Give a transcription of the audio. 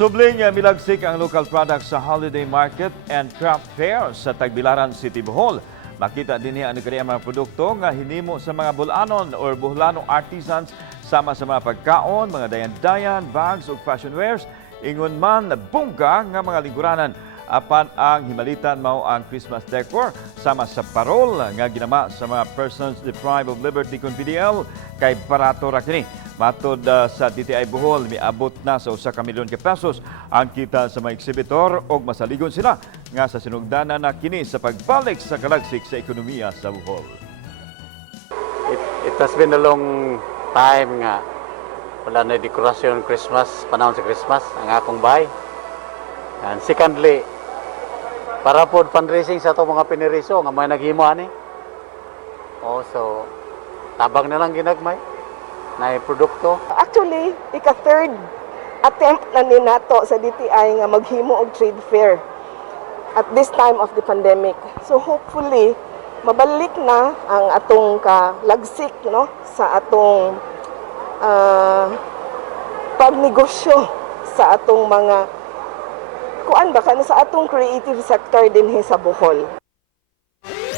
Subling milagsik ang local products sa holiday market and craft fair sa Tagbilaran City, Bohol. Makita din niya ang mga produkto nga hinimo sa mga bulanon or buhlanong artisans sama sa mga pagkaon, mga dayan-dayan, bags ug fashion wares. Ingon man bungga nga mga lingkuranan. Apan ang himalitan mao ang Christmas decor sama sa parol nga ginama sa mga persons deprived of liberty kung PDL kay barato ra kini. Matod sa DTI Bohol, miabot na sa 1 ka milyon ka pesos ang kita sa mga eksibitor og masaligon sila nga sa sinugdanan na kini sa pagbalik sa kalagsik sa ekonomiya sa Bohol. It has been a long time nga wala na dekorasyon Christmas, panahon sa Christmas ang akong bahay. And secondly, para po fundraising sa itong mga piniriso nga may naghimo ani. So tabang na lang ginagmay na produkto. Actually, ika-third attempt na ni nato sa DTI nga maghimo og trade fair at this time of the pandemic. So hopefully, mabalik na ang atong kalagsik no sa atong pagnegosyo sa atong mga kuan ba sa atong creative sector dinhi sa Bohol.